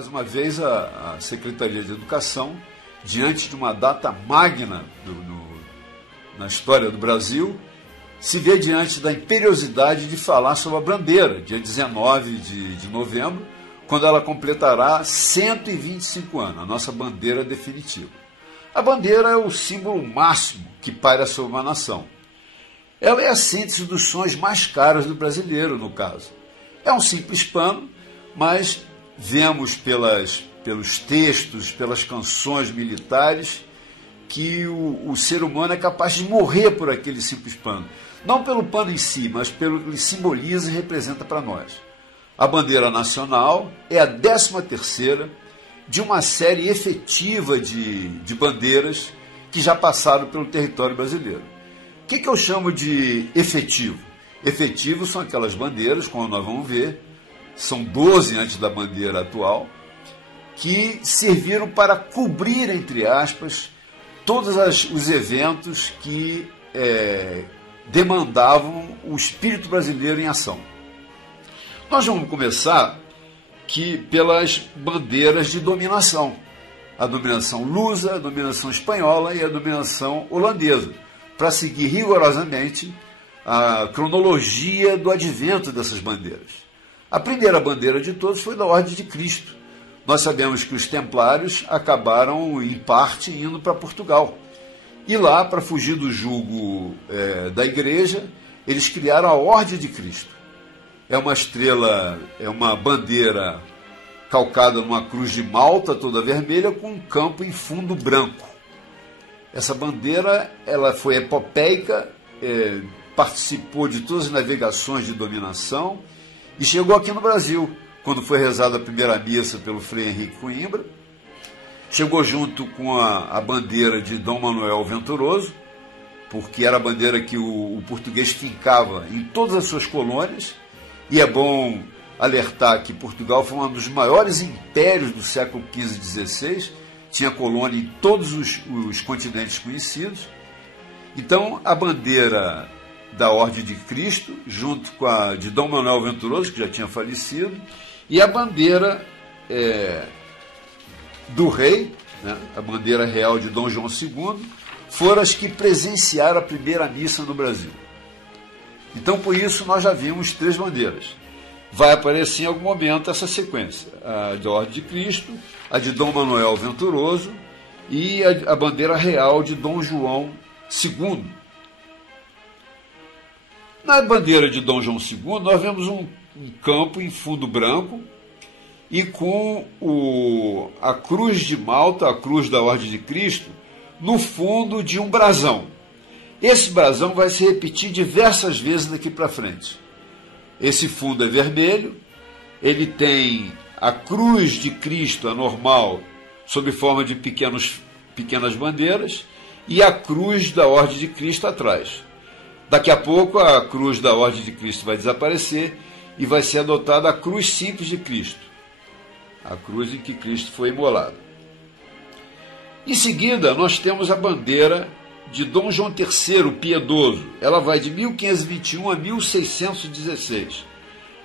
mais uma vez, a Secretaria de Educação, diante de uma data magna na história do Brasil, se vê diante da imperiosidade de falar sobre a bandeira, dia 19 de novembro, quando ela completará 125 anos, a nossa bandeira definitiva. A bandeira é o símbolo máximo que paira sobre uma nação. Ela é a síntese dos sonhos mais caros do brasileiro, no caso. É um simples pano, mas vemos pelos textos, pelas canções militares, que o ser humano é capaz de morrer por aquele simples pano. Não pelo pano em si, mas pelo que ele simboliza e representa para nós. A bandeira nacional é a 13ª de uma série efetiva de bandeiras que já passaram pelo território brasileiro. O que eu chamo de efetivo? Efetivo são aquelas bandeiras, como nós vamos ver, são 12 antes da bandeira atual, que serviram para cobrir, entre aspas, todos os eventos que demandavam o espírito brasileiro em ação. Nós vamos começar pelas bandeiras de dominação. A dominação lusa, a dominação espanhola e a dominação holandesa, para seguir rigorosamente a cronologia do advento dessas bandeiras. A primeira bandeira de todos foi da Ordem de Cristo. Nós sabemos que os templários acabaram, em parte, indo para Portugal. E lá, para fugir do jugo da igreja, eles criaram a Ordem de Cristo. É uma estrela, é uma bandeira calcada numa cruz de malta toda vermelha com um campo em fundo branco. Essa bandeira ela foi epopeica, participou de todas as navegações de dominação e chegou aqui no Brasil, quando foi rezada a primeira missa pelo Frei Henrique Coimbra. Chegou junto com a bandeira de Dom Manuel Venturoso, porque era a bandeira que o português fincava em todas as suas colônias. E é bom alertar que Portugal foi um dos maiores impérios do século XV e XVI, tinha colônia em todos os continentes conhecidos. Então, a bandeira da Ordem de Cristo, junto com a de Dom Manuel Venturoso, que já tinha falecido, e a bandeira do rei, né, a bandeira real de Dom João II, foram as que presenciaram a primeira missa no Brasil. Então, por isso, nós já vimos 3 bandeiras. Vai aparecer em algum momento essa sequência. A da Ordem de Cristo, a de Dom Manuel Venturoso e a bandeira real de Dom João II. Na bandeira de Dom João II, nós vemos um campo em fundo branco e com a cruz de Malta, a cruz da Ordem de Cristo, no fundo de um brasão. Esse brasão vai se repetir diversas vezes daqui para frente. Esse fundo é vermelho, ele tem a cruz de Cristo, a normal, sob forma de pequenas bandeiras, e a cruz da Ordem de Cristo atrás. Daqui a pouco a cruz da Ordem de Cristo vai desaparecer e vai ser adotada a cruz simples de Cristo, a cruz em que Cristo foi imolado. Em seguida, nós temos a bandeira de Dom João III, o Piedoso. Ela vai de 1521 a 1616.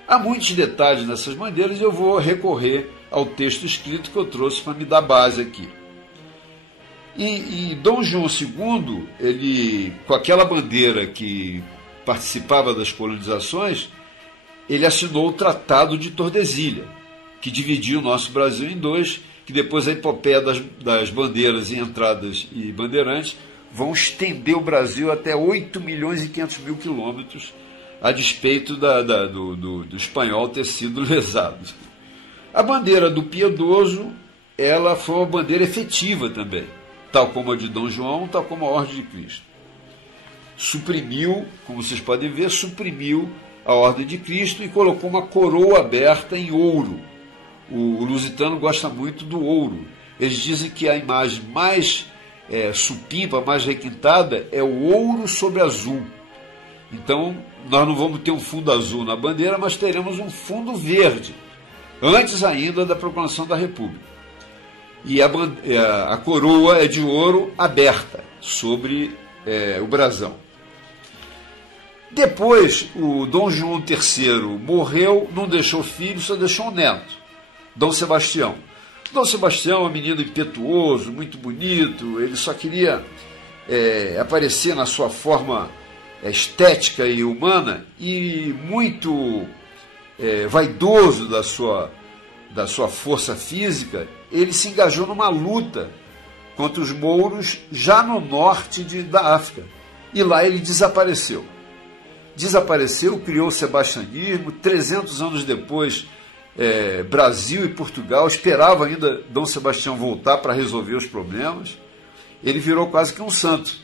Há muitos detalhes nessas bandeiras e eu vou recorrer ao texto escrito que eu trouxe para me dar base aqui. E Dom João II, ele, com aquela bandeira que participava das colonizações, ele assinou o Tratado de Tordesilha, que dividiu o nosso Brasil em 2, que depois a epopeia das bandeiras e entradas e bandeirantes vão estender o Brasil até 8 milhões e 500 mil quilômetros, a despeito do espanhol ter sido lesado. A bandeira do Piedoso, ela foi uma bandeira efetiva também, tal como a de Dom João, tal como a Ordem de Cristo. Suprimiu, como vocês podem ver, a Ordem de Cristo e colocou uma coroa aberta em ouro. O lusitano gosta muito do ouro. Eles dizem que a imagem mais supimpa, mais requintada, é o ouro sobre azul. Então, nós não vamos ter um fundo azul na bandeira, mas teremos um fundo verde, antes ainda da proclamação da República. E a coroa é de ouro aberta sobre o brasão. Depois, o Dom João III morreu, não deixou filho, só deixou um neto, Dom Sebastião. Dom Sebastião é um menino impetuoso, muito bonito, ele só queria aparecer na sua forma estética e humana, e muito vaidoso da sua força física, ele se engajou numa luta contra os mouros já no norte da África. E lá ele desapareceu. Criou o sebastianismo. 300 anos depois, Brasil e Portugal esperavam ainda Dom Sebastião voltar para resolver os problemas. Ele virou quase que um santo.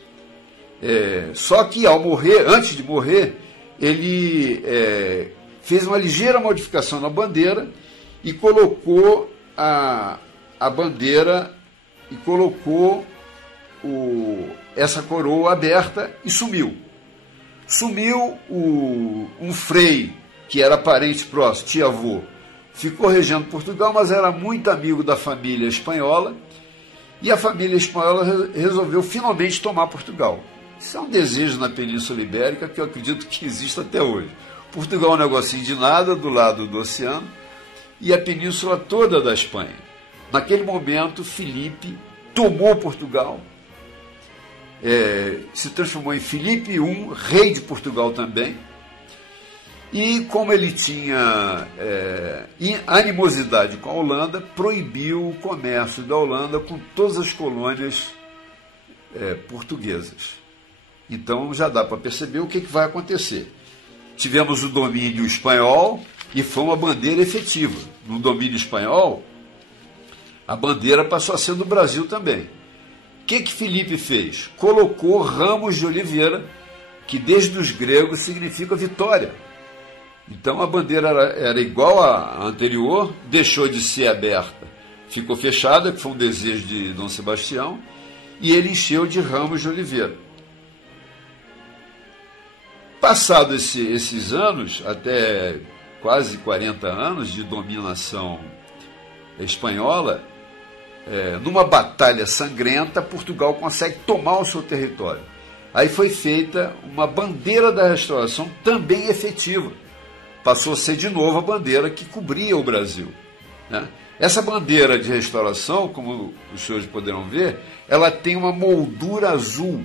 Só que ao morrer, antes de morrer, ele fez uma ligeira modificação na bandeira e colocou a bandeira e colocou essa coroa aberta e sumiu. Sumiu um frei, que era parente próximo, tio-avô, ficou regendo Portugal, mas era muito amigo da família espanhola, e a família espanhola resolveu finalmente tomar Portugal. Isso é um desejo na Península Ibérica que eu acredito que existe até hoje. Portugal é um negocinho de nada do lado do oceano, e a península toda da Espanha. Naquele momento, Filipe tomou Portugal, se transformou em Filipe I, rei de Portugal também, e como ele tinha animosidade com a Holanda, proibiu o comércio da Holanda com todas as colônias portuguesas. Então já dá para perceber o que vai acontecer. Tivemos o domínio espanhol e foi uma bandeira efetiva. No domínio espanhol, a bandeira passou a ser do Brasil também. O que Filipe fez? Colocou ramos de oliveira, que desde os gregos significa vitória. Então a bandeira era igual à anterior, deixou de ser aberta, ficou fechada, que foi um desejo de Dom Sebastião, e ele encheu de ramos de oliveira. Passados esses anos, até quase 40 anos de dominação espanhola, numa batalha sangrenta, Portugal consegue tomar o seu território. Aí foi feita uma bandeira da restauração também efetiva. Passou a ser de novo a bandeira que cobria o Brasil, né? Essa bandeira de restauração, como os senhores poderão ver, ela tem uma moldura azul,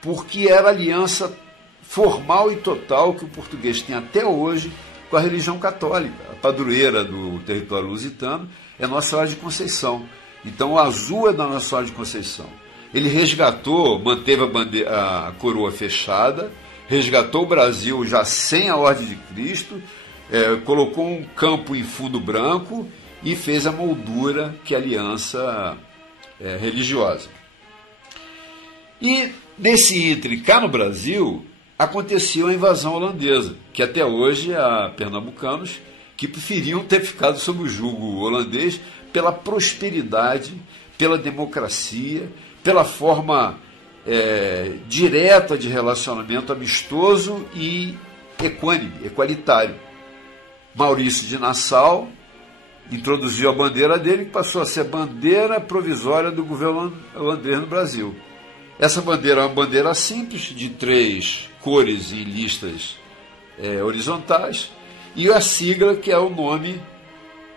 porque era a aliança formal e total que o português tem até hoje com a religião católica. A padroeira do território lusitano é Nossa Senhora de Conceição. Então o azul é da Nossa Senhora de Conceição. Ele resgatou, manteve a coroa fechada, resgatou o Brasil já sem a Ordem de Cristo, colocou um campo em fundo branco e fez a moldura que é a aliança religiosa. E nesse ínterim, cá no Brasil, aconteceu a invasão holandesa, que até hoje há pernambucanos que preferiam ter ficado sob o jugo holandês pela prosperidade, pela democracia, pela forma direta de relacionamento amistoso e equânime, equalitário. Maurício de Nassau introduziu a bandeira dele, que passou a ser bandeira provisória do governo holandês no Brasil. Essa bandeira é uma bandeira simples, de 3 cores em listas horizontais, e a sigla, que é o nome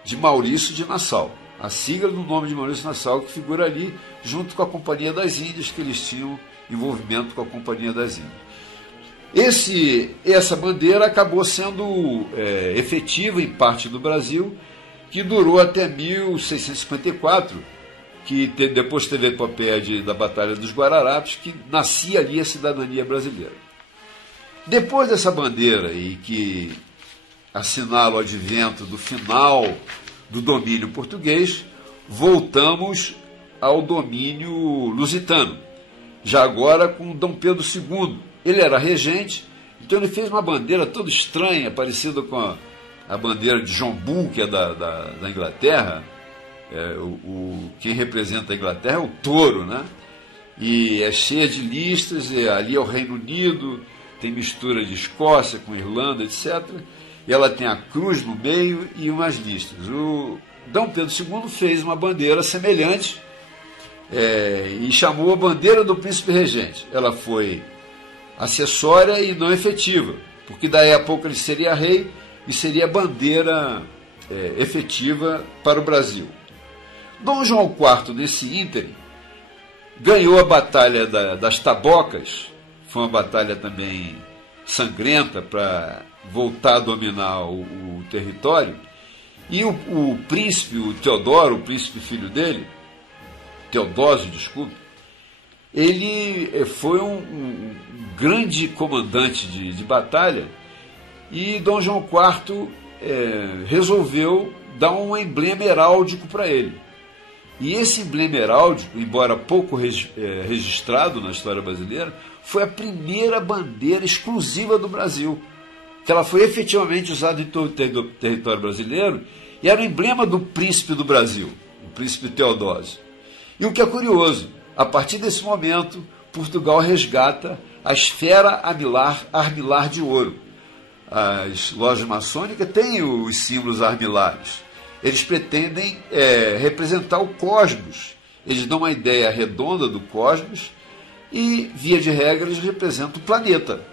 de Maurício de Nassau. A sigla do nome de Maurício de Nassau, que figura ali, junto com a Companhia das Índias, que eles tinham envolvimento com a Companhia das Índias. Essa bandeira acabou sendo efetiva em parte do Brasil, que durou até 1654, que depois teve a epopeia da Batalha dos Guararapes, que nascia ali a cidadania brasileira. Depois dessa bandeira, e que assinala o advento do final do domínio português, voltamos ao domínio lusitano, já agora com Dom Pedro II. Ele era regente, então ele fez uma bandeira toda estranha, parecida com a bandeira de John Bull, que é da Inglaterra. Quem representa a Inglaterra é o touro, né? E é cheia de listas, e ali é o Reino Unido, tem mistura de Escócia com Irlanda, etc. E ela tem a cruz no meio e umas listas. O Dom Pedro II fez uma bandeira semelhante e chamou a bandeira do príncipe regente. Ela foi acessória e não efetiva, porque daí a pouco ele seria rei e seria a bandeira efetiva para o Brasil. Dom João IV, nesse ínterim, ganhou a Batalha das Tabocas, foi uma batalha também sangrenta para voltar a dominar o território, e o príncipe, o Teodoro, o príncipe filho dele, Teodósio, desculpe, ele foi um grande comandante de batalha, e Dom João IV resolveu dar um emblema heráldico para ele. E esse emblema heráldico, embora pouco registrado na história brasileira, foi a primeira bandeira exclusiva do Brasil, que ela foi efetivamente usada em todo o território brasileiro, e era o emblema do príncipe do Brasil, o príncipe Teodósio. E o que é curioso, a partir desse momento, Portugal resgata a esfera armilar de ouro. As lojas maçônicas têm os símbolos armilares. Eles pretendem representar o cosmos. Eles dão uma ideia redonda do cosmos e, via de regra, eles representam o planeta,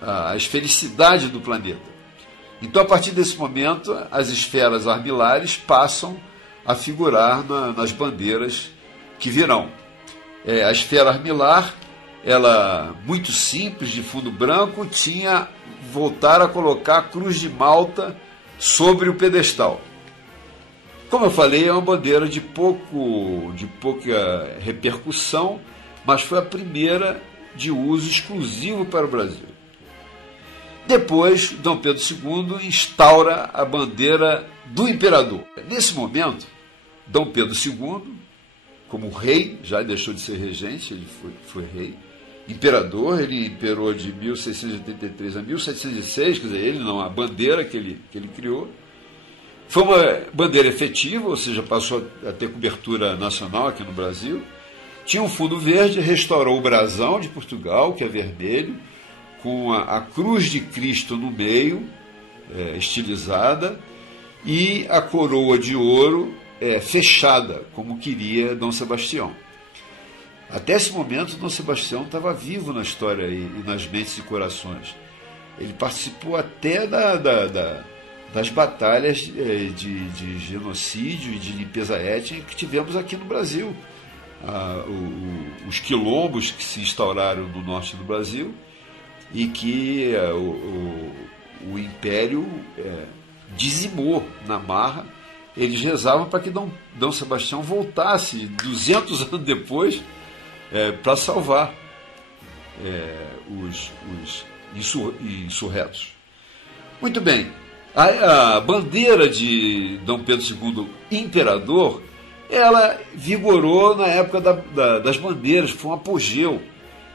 a esfericidade do planeta. Então, a partir desse momento, as esferas armilares passam a figurar nas bandeiras que virão. A esfera armilar, ela muito simples, de fundo branco, tinha voltar a colocar a cruz de Malta sobre o pedestal. Como eu falei, é uma bandeira de pouca repercussão, mas foi a primeira de uso exclusivo para o Brasil. Depois, Dom Pedro II instaura a bandeira do imperador. Nesse momento, Dom Pedro II, como rei, já deixou de ser regente, ele foi rei, imperador, ele imperou de 1683 a 1706, quer dizer, ele não, a bandeira que ele criou. Foi uma bandeira efetiva, ou seja, passou a ter cobertura nacional aqui no Brasil. Tinha um fundo verde, restaurou o brasão de Portugal, que é vermelho, com a cruz de Cristo no meio, estilizada, e a coroa de ouro fechada, como queria Dom Sebastião. Até esse momento, Dom Sebastião estava vivo na história e nas mentes e corações. Ele participou até das batalhas de genocídio e de limpeza étnica que tivemos aqui no Brasil. Os quilombos que se instauraram no norte do Brasil e que o Império dizimou na marra. Eles rezavam para que Dom Sebastião voltasse 200 anos depois para salvar os insurretos. Muito bem, a bandeira de Dom Pedro II, imperador, ela vigorou na época das bandeiras, foi um apogeu.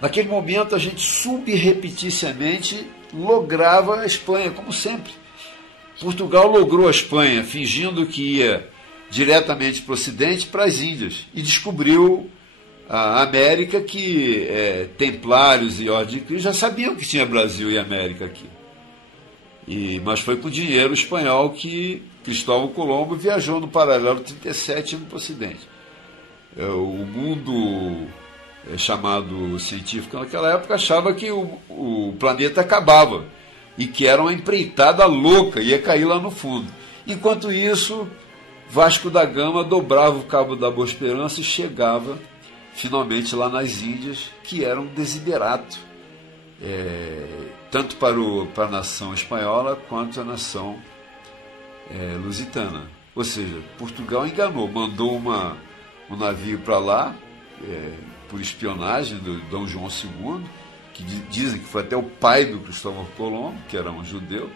Naquele momento a gente subrepeticiamente lograva a Espanha, como sempre. Portugal logrou a Espanha, fingindo que ia diretamente para o Ocidente, para as Índias, e descobriu a América que templários e Ordem de Cristo já sabiam que tinha Brasil e América aqui. Mas foi com dinheiro espanhol que Cristóvão Colombo viajou no paralelo 37 indo para o Ocidente. O mundo chamado científico naquela época achava que o planeta acabava e que era uma empreitada louca, ia cair lá no fundo. Enquanto isso, Vasco da Gama dobrava o Cabo da Boa Esperança e chegava finalmente lá nas Índias, que era um desiderato, tanto para a nação espanhola quanto a nação lusitana. Ou seja, Portugal enganou, mandou um navio para lá, por espionagem do Dom João II, que dizem que foi até o pai do Cristóvão Colombo, que era um judeu,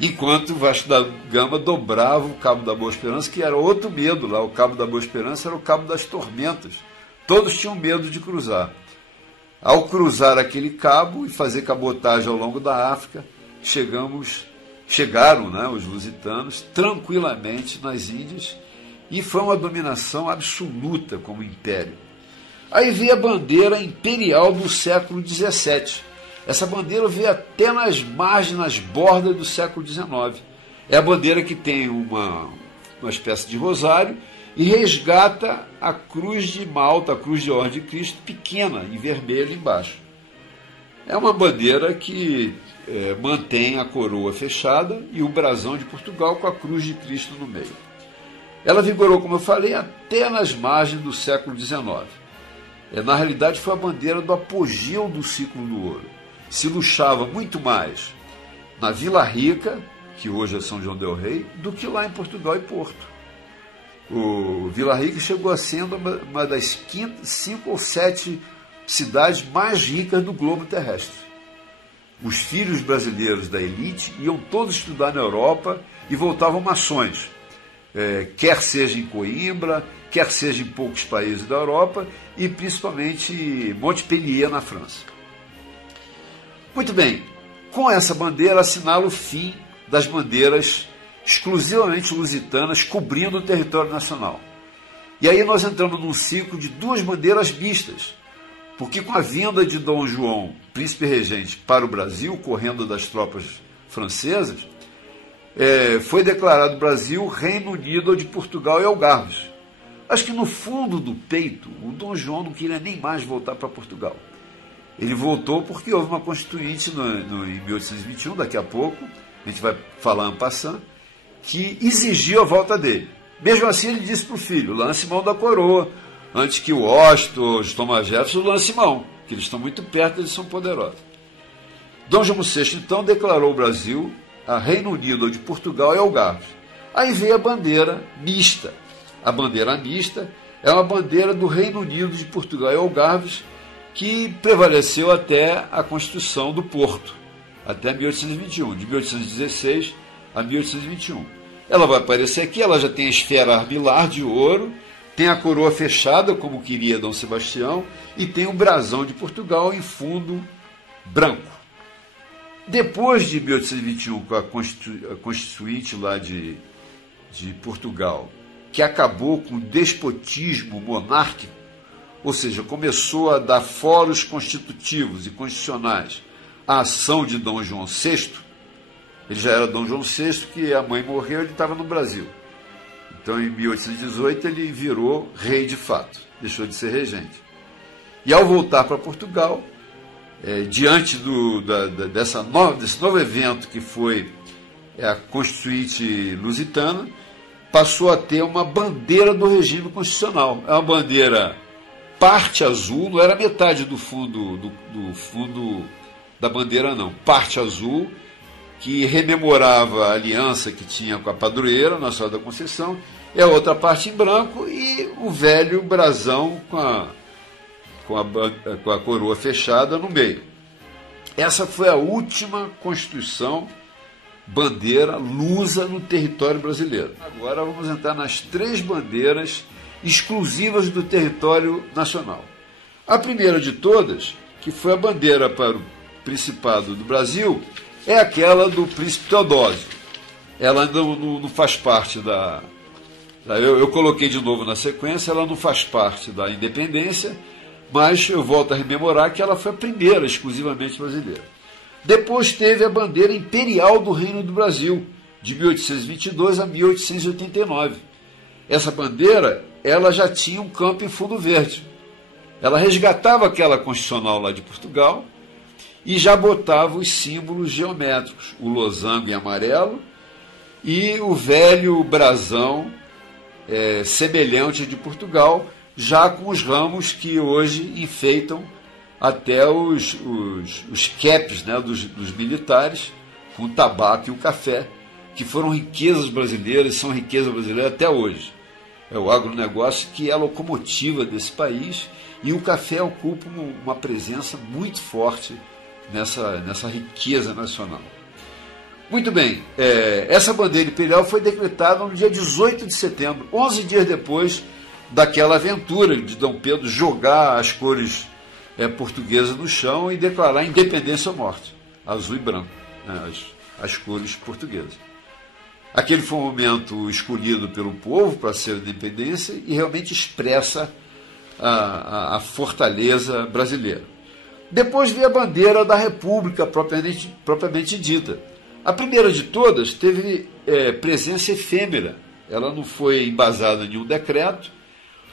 enquanto Vasco da Gama dobrava o Cabo da Boa Esperança, que era outro medo lá. O Cabo da Boa Esperança era o Cabo das Tormentas. Todos tinham medo de cruzar. Ao cruzar aquele cabo e fazer cabotagem ao longo da África, chegaram, né, os lusitanos tranquilamente nas Índias, e foi uma dominação absoluta como império. Aí veio a bandeira imperial do século XVII. Essa bandeira veio até nas margens, nas bordas do século XIX. É a bandeira que tem uma espécie de rosário e resgata a cruz de Malta, a cruz de Ordem de Cristo, pequena, em vermelho embaixo. É uma bandeira que mantém a coroa fechada e o brasão de Portugal com a cruz de Cristo no meio. Ela vigorou, como eu falei, até nas margens do século XIX. Na realidade, foi a bandeira do apogeu do ciclo do ouro. Se luxava muito mais na Vila Rica, que hoje é São João del Rei, do que lá em Portugal e Porto. O Vila Rica chegou a ser uma das 5 ou 7 cidades mais ricas do globo terrestre. Os filhos brasileiros da elite iam todos estudar na Europa e voltavam maçons, quer seja em Coimbra, quer seja em poucos países da Europa e principalmente Montpellier, na França. Muito bem, com essa bandeira assinala o fim das bandeiras exclusivamente lusitanas cobrindo o território nacional. E aí nós entramos num ciclo de 2 bandeiras mistas, porque com a vinda de Dom João, príncipe regente, para o Brasil, correndo das tropas francesas, foi declarado Brasil Reino Unido de Portugal e Algarves. Acho que no fundo do peito, o Dom João não queria nem mais voltar para Portugal. Ele voltou porque houve uma constituinte em 1821, daqui a pouco, a gente vai falar en passant, que exigiu a volta dele. Mesmo assim, ele disse para o filho, lance mão da coroa, antes que o Washington ou o Thomas Jefferson lance mão, que eles estão muito perto, eles são poderosos. Dom João VI, então, declarou o Brasil a Reino Unido de Portugal e Algarves. Aí veio a bandeira mista. A bandeira mista é uma bandeira do Reino Unido de Portugal e Algarves, que prevaleceu até a Constituição do Porto, até 1821, de 1816 a 1821. Ela vai aparecer aqui, ela já tem a esfera armilar de ouro, tem a coroa fechada, como queria Dom Sebastião, e tem o brasão de Portugal em fundo branco. Depois de 1821, com a Constituinte lá de Portugal, que acabou com o despotismo monárquico, ou seja, começou a dar foros constitutivos e constitucionais à ação de Dom João VI. Ele já era Dom João VI, que a mãe morreu, ele estava no Brasil. Então, em 1818, ele virou rei de fato, deixou de ser regente. E ao voltar para Portugal, diante desse novo evento que foi a Constituinte Lusitana, passou a ter uma bandeira do regime constitucional. É uma bandeira parte azul, não era metade do fundo da bandeira, não. Parte azul, que rememorava a aliança que tinha com a padroeira, Nossa Senhora da Conceição, e a outra parte em branco, e o velho brasão com a coroa fechada no meio. Essa foi a última Constituição bandeira lusa no território brasileiro. Agora vamos entrar nas 3 bandeiras exclusivas do território nacional. A primeira de todas, que foi a bandeira para o Principado do Brasil, é aquela do Príncipe Teodósio. Ela ainda não faz parte eu coloquei de novo na sequência, ela não faz parte da independência, mas eu volto a rememorar que ela foi a primeira exclusivamente brasileira. Depois teve a bandeira imperial do Reino do Brasil, de 1822 a 1889. Essa bandeira, ela já tinha um campo em fundo verde. Ela resgatava aquela constitucional lá de Portugal e já botava os símbolos geométricos, o losango em amarelo e o velho brasão semelhante de Portugal, já com os ramos que hoje enfeitam até os caps, né, dos militares, com o tabaco e o café, que foram riquezas brasileiras, são riquezas brasileiras até hoje. É o agronegócio que é a locomotiva desse país, e o café ocupa uma presença muito forte nessa riqueza nacional. Muito bem, essa bandeira imperial foi decretada no dia 18 de setembro, 11 dias depois daquela aventura de Dom Pedro jogar as cores portuguesas no chão e declarar independência ou morte, azul e branco, né, as cores portuguesas. Aquele foi um momento escolhido pelo povo para ser a independência e realmente expressa a fortaleza brasileira. Depois veio a bandeira da República propriamente dita. A primeira de todas teve presença efêmera. Ela não foi embasada em nenhum decreto,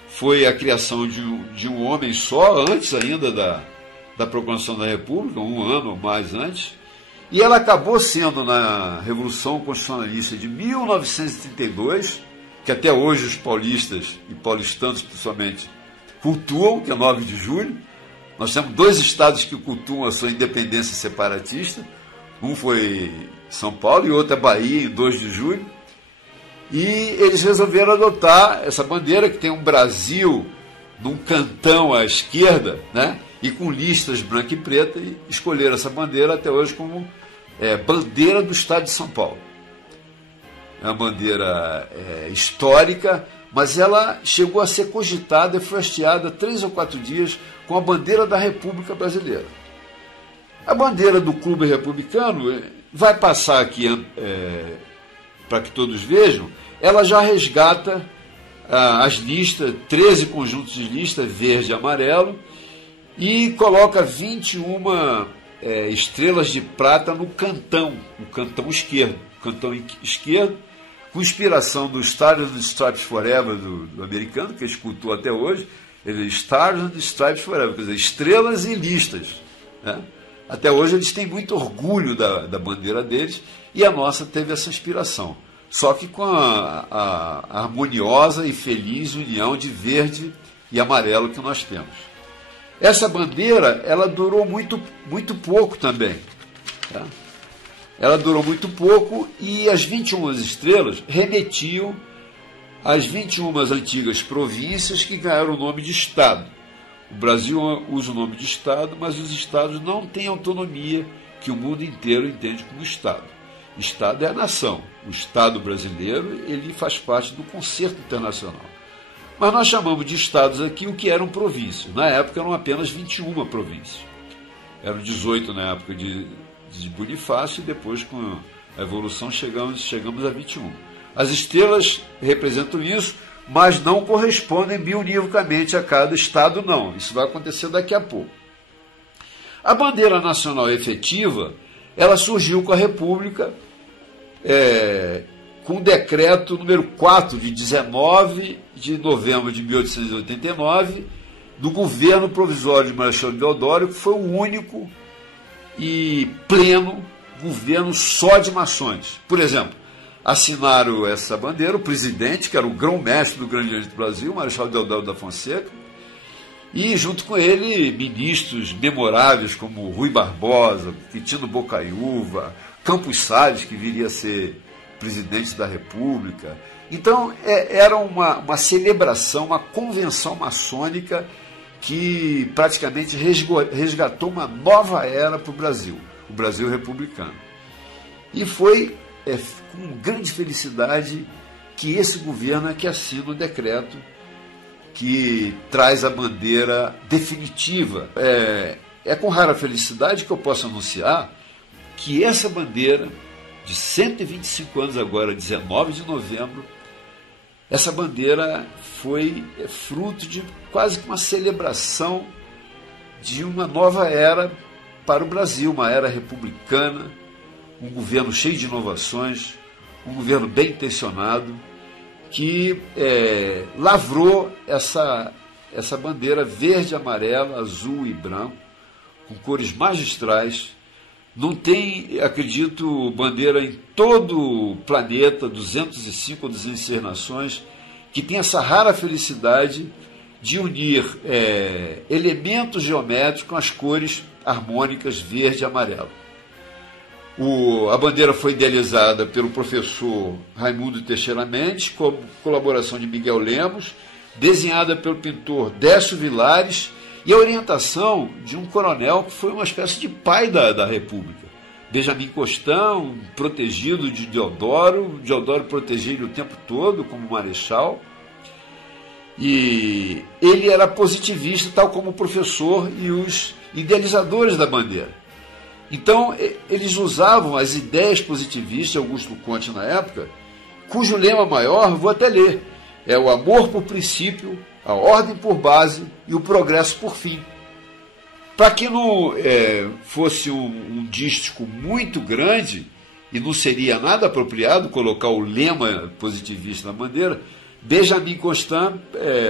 foi a criação de um homem só, antes ainda da proclamação da República, um ano ou mais antes, e ela acabou sendo, na Revolução Constitucionalista de 1932, que até hoje os paulistas e paulistanos, principalmente, cultuam, que é 9 de julho. Nós temos 2 estados que cultuam a sua independência separatista. Um foi São Paulo e outro é Bahia, em 2 de julho. E eles resolveram adotar essa bandeira, que tem um Brasil num cantão à esquerda, né? E com listas branca e preta, e escolheram essa bandeira até hoje como bandeira do estado de São Paulo. É uma bandeira histórica, mas ela chegou a ser cogitada e foi hasteada 3 ou 4 dias com a bandeira da República Brasileira. A bandeira do Clube Republicano vai passar aqui para que todos vejam. Ela já resgata as listas, 13 conjuntos de listas, verde e amarelo, e coloca 21 estrelas de prata no cantão esquerdo. Cantão esquerdo, com inspiração do Stars and Stripes Forever do americano, que ele escutou até hoje. Ele Stars and Stripes Forever, quer dizer, estrelas e listas, né? Até hoje eles têm muito orgulho da bandeira deles, e a nossa teve essa inspiração, só que com a harmoniosa e feliz união de verde e amarelo que nós temos. Essa bandeira, ela durou muito, muito pouco também, tá? Ela durou muito pouco, e as 21 estrelas remetiam às 21 antigas províncias que ganharam o nome de Estado. O Brasil usa o nome de Estado, mas os Estados não têm autonomia que o mundo inteiro entende como Estado. Estado é a nação. O Estado brasileiro, ele faz parte do concerto internacional. Mas nós chamamos de Estados aqui o que eram províncias. Na época eram apenas 21 províncias. Eram 18 na época de Bonifácio, e depois, com a evolução, chegamos a 21. As estrelas representam isso, mas não correspondem biunivocamente a cada estado, não. Isso vai acontecer daqui a pouco. A bandeira nacional efetiva, ela surgiu com a República, com o decreto número 4, de 19 de novembro de 1889, do governo provisório de Marechal Deodoro, que foi o único e pleno governo só de maçons. Por exemplo, assinaram essa bandeira o presidente, que era o grão-mestre do Grande Êxito do Brasil, Marechal Deodoro da Fonseca, e junto com ele ministros memoráveis como Rui Barbosa, Quintino Bocaiúva, Campos Salles, que viria a ser presidente da República. Então, era uma celebração, uma convenção maçônica que praticamente resgatou uma nova era para o Brasil republicano. E foi com grande felicidade que esse governo é que assina o decreto que traz a bandeira definitiva. É com rara felicidade que eu posso anunciar que essa bandeira, de 125 anos agora, 19 de novembro, essa bandeira foi fruto de quase que uma celebração de uma nova era para o Brasil, uma era republicana, um governo cheio de inovações, um governo bem intencionado, que lavrou essa bandeira verde, amarela, azul e branco, com cores magistrais. Não tem, acredito, bandeira em todo o planeta, 205 ou 206 nações, que tem essa rara felicidade de unir elementos geométricos com as cores harmônicas verde e amarelo. A bandeira foi idealizada pelo professor Raimundo Teixeira Mendes, com colaboração de Miguel Lemos, desenhada pelo pintor Décio Vilares, e a orientação de um coronel que foi uma espécie de pai da República, Benjamin Constant, protegido de Deodoro protegia ele o tempo todo como marechal, e ele era positivista, tal como o professor e os idealizadores da bandeira. Então, eles usavam as ideias positivistas de Augusto Conte na época, cujo lema maior, vou até ler, é o amor por princípio, a ordem por base e o progresso por fim. Para que não fosse um dístico muito grande, e não seria nada apropriado colocar o lema positivista na bandeira, Benjamin Constant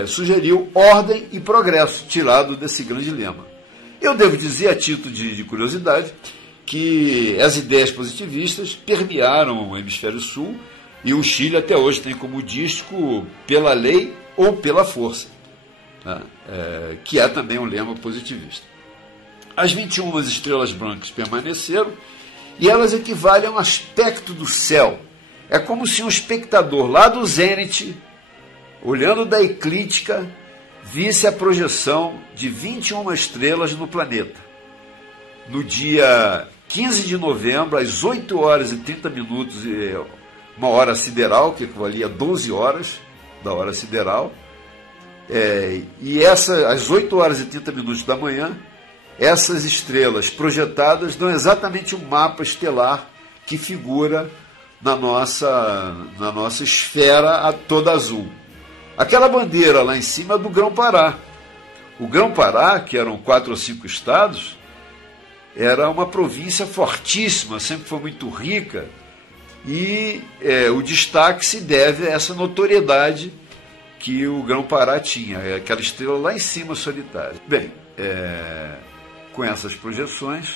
sugeriu ordem e progresso, tirado desse grande lema. Eu devo dizer, a título de curiosidade, que as ideias positivistas permearam o hemisfério sul, E o Chile até hoje tem como dístico pela lei ou pela força, né? Que é também um lema positivista. As 21 estrelas brancas permaneceram e elas equivalem a um aspecto do céu. É como se um espectador lá do zênite, olhando da eclíptica, visse a projeção de 21 estrelas no planeta. No dia 15 de novembro, às 8 horas e 30 minutos, uma hora sideral, que equivalia a 12 horas da hora sideral, e às 8 horas e 30 minutos da manhã, essas estrelas projetadas dão exatamente um mapa estelar que figura na nossa esfera toda azul. Aquela bandeira lá em cima é do Grão-Pará. O Grão-Pará, que eram 4 ou 5 estados, era uma província fortíssima, sempre foi muito rica, e o destaque se deve a essa notoriedade que o Grão-Pará tinha, aquela estrela lá em cima solitária. Bem, com essas projeções,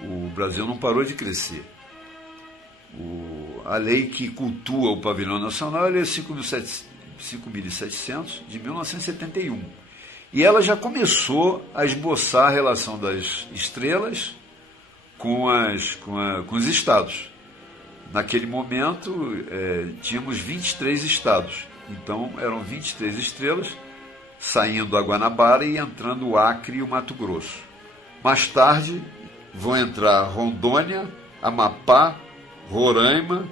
o Brasil não parou de crescer. A lei que cultua o pavilhão nacional é a Lei 5.700 de 1971. E ela já começou a esboçar a relação das estrelas com os estados. Naquele momento, tínhamos 23 estados. Então, eram 23 estrelas saindo a Guanabara e entrando o Acre e o Mato Grosso. Mais tarde, vão entrar Rondônia, Amapá, Roraima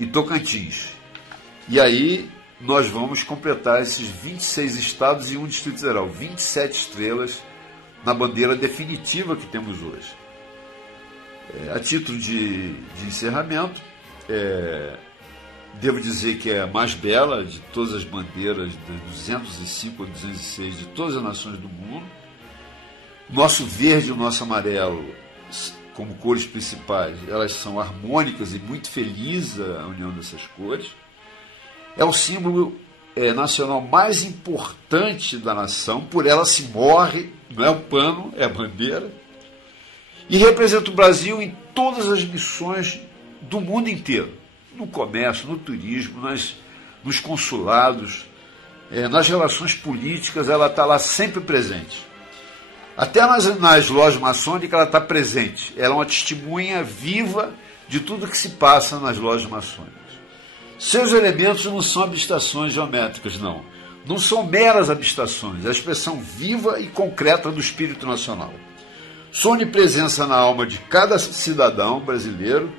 e Tocantins. E aí nós vamos completar esses 26 estados e um Distrito Federal, 27 estrelas na bandeira definitiva que temos hoje. A título de encerramento, devo dizer que é a mais bela de todas as bandeiras, de 205 ou 206 de todas as nações do mundo. Nosso verde e o nosso amarelo, como cores principais, elas são harmônicas e muito felizes a união dessas cores. É o símbolo nacional mais importante da nação, por ela se morre, não é o pano, é a bandeira. E representa o Brasil em todas as missões do mundo inteiro, no comércio, no turismo, nos consulados, nas relações políticas, ela está lá sempre presente. Até nas lojas maçônicas ela está presente. Ela é uma testemunha viva de tudo que se passa nas lojas maçônicas. Seus elementos não são abstrações geométricas, não. Não são meras abstrações, é a expressão viva e concreta do espírito nacional. Sua onipresença na alma de cada cidadão brasileiro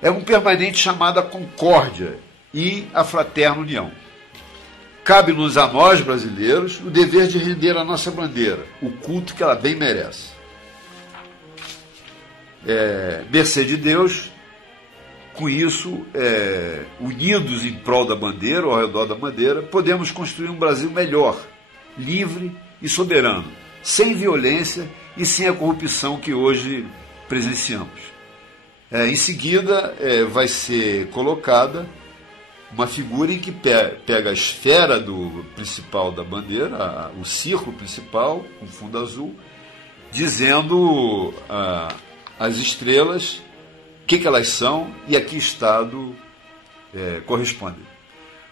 é um permanente chamado à concórdia e à fraterna união. Cabe-nos a nós, brasileiros, o dever de render à nossa bandeira o culto que ela bem merece. Mercê de Deus, com isso, unidos em prol da bandeira, ao redor da bandeira, podemos construir um Brasil melhor, livre e soberano, sem violência e sem a corrupção que hoje presenciamos. Em seguida, vai ser colocada uma figura em que pega a esfera principal da bandeira, o círculo principal, com fundo azul, dizendo as estrelas, o que elas são e a que estado correspondem.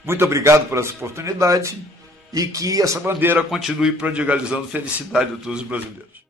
Muito obrigado por essa oportunidade e que essa bandeira continue prodigalizando felicidade a todos os brasileiros.